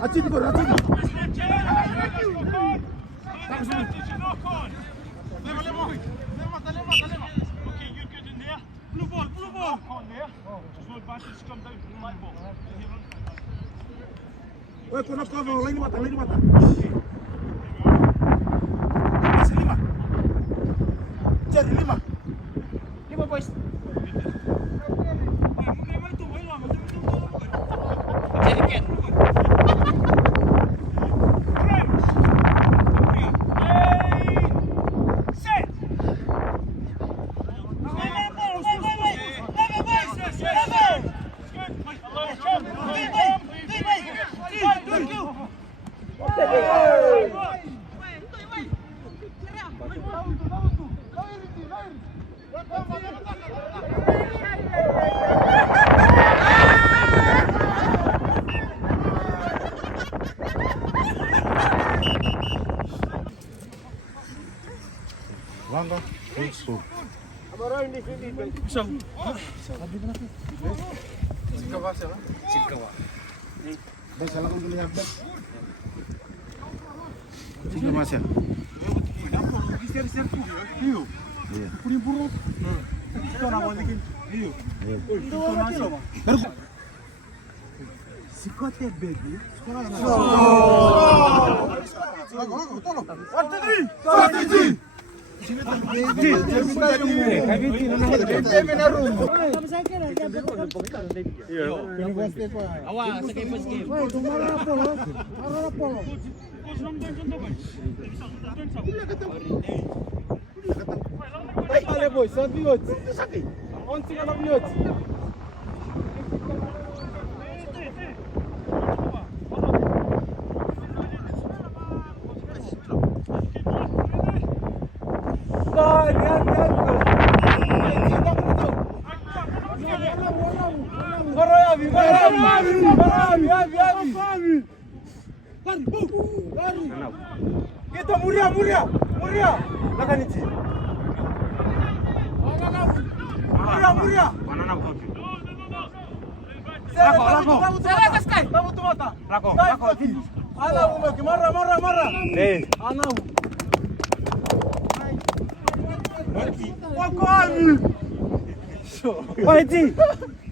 Atini gol, atini. Oi, kuna cover, lain mata. Masih 5. Jadi 5. 5 boys. Jadi ken. Langkah, Bolso. Bisa. Singkawa siapa? Singkawa. Bos, salah kau lihat bos. Singkawa siapa? Iyo. Iya. Puri-puru. Itu nama lagi. Iyo. Itu nama. Sikote baby. Tolong. Kita muria. Lakan itu. Muria. Lako. Kamu tu mata. Lako. Ana umeki marah. Ana.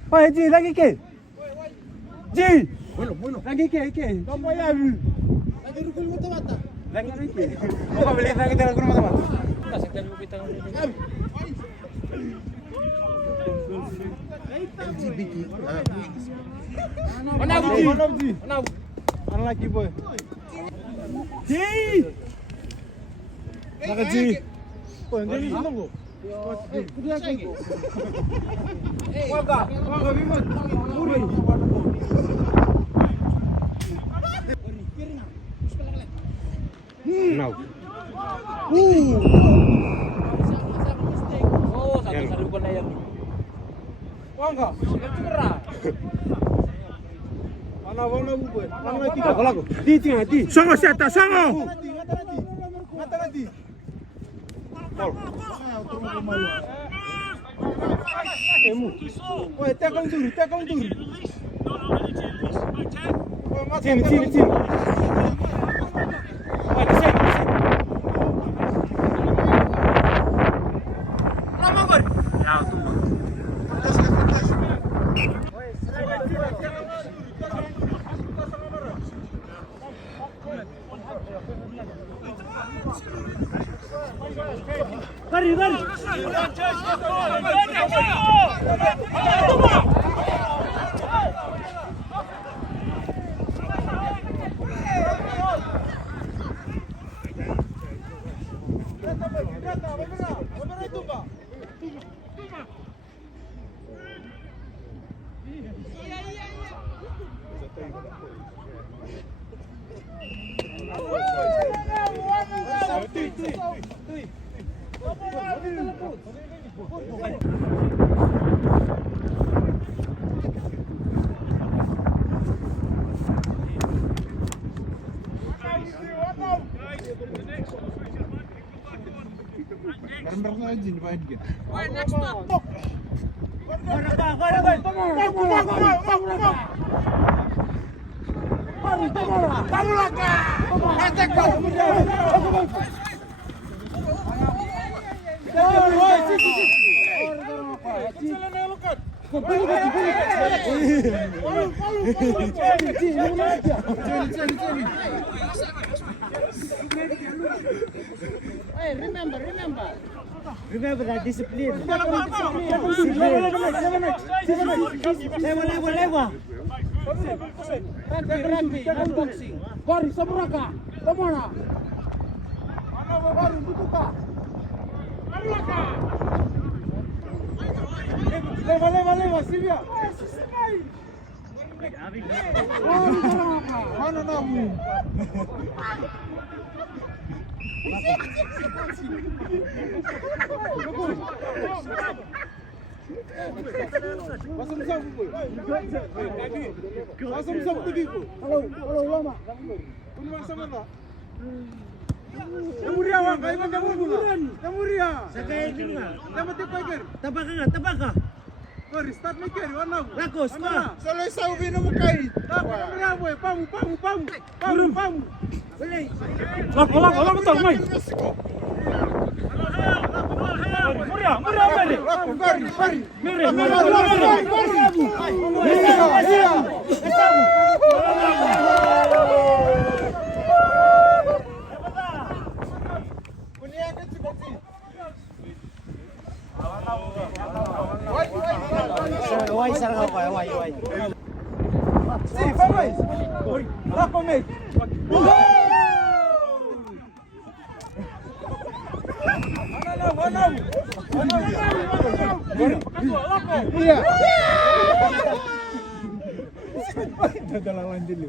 Wah, Ji, lagi ke? Ji. Bueno. Lagi ke? Kamu ya bi. Lagi rukun mata. Lagi ke? Kau beli lagi dalam rukun mata. Kasih tadi kita. LGBT. Mana Ji? Mana lagi boy? Ji. Mana Ji? Oh, ini nunggu. Waga, bimot. Muri. Now. Oh, satu bukan ayam. Waga, cerah. Mana bu? Mana lagi? Lagu. Di. Songo seta, songo. Mata nanti. Gol. Oi, tekan dulu. Sini. Oi, di sini. Lama gol. Ya, tunggu. Gari. Remember that discipline. Lewa. Rugby, not boxing. Baru Samuraka, kemana? Baru Butuka. Lewa, Silvia. Mana namu? Halo lama. Temuria wang, kayo man temuria. Sakay kinga. Tabaka. Sorry, start me kiri, warna. Lakos, ka. Solo sa ubi na mo kay. Temuria boy, pamu. Boleh. Lako betul, mai. Muria. Wai sarang apa ya, wai. Si, vai. Lako mate. Iya. Dalawan dulu.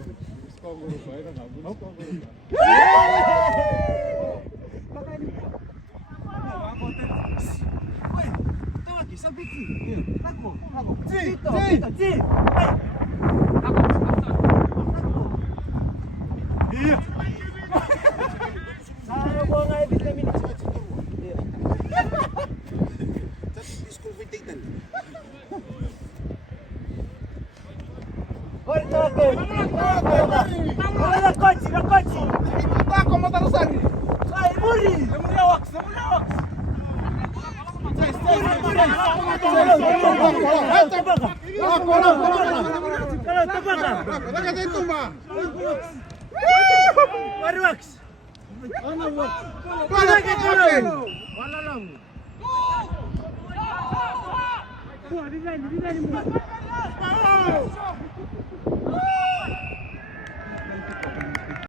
Saya buang air di minit. Rakoci. Tako matarusan. Sai muri. Temuria wax. Tabaka.